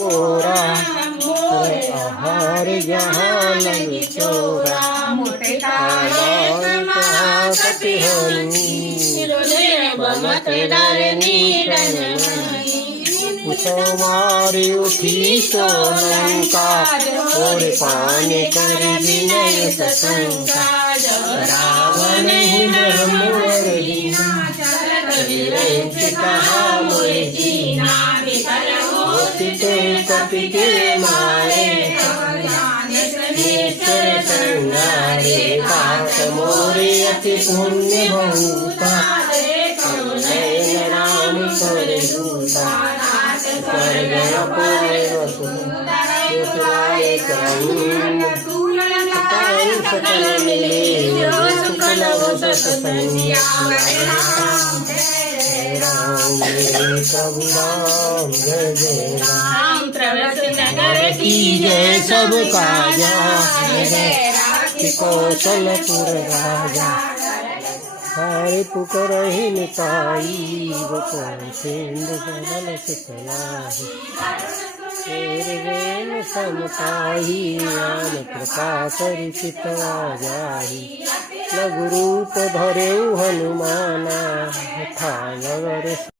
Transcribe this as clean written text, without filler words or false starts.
मोरा आहार जहाँ लग चोरा मोठे कति बमत धरनी कुसो मारी उठी सो लंका और पानी कर विनय सशंका रावण ही ब्रह्मवर दीना कहा मोरे जीना होते कपि के मारे ईश्वर संगारे पाप मोरे अति पुण्य भूता राम कर दूता स्वर्ग सकल मिले सुखल राम प्रभु राम जय जय राम नगर की जय सब काजा कौशलपुर राजा हरि पुकर ही निताई गोपाल सिंधु सरल सुखलाही तेरे वेन समताही राम कृपा करि चितवा जाही लघु रूप धरे हनुमाना था नगर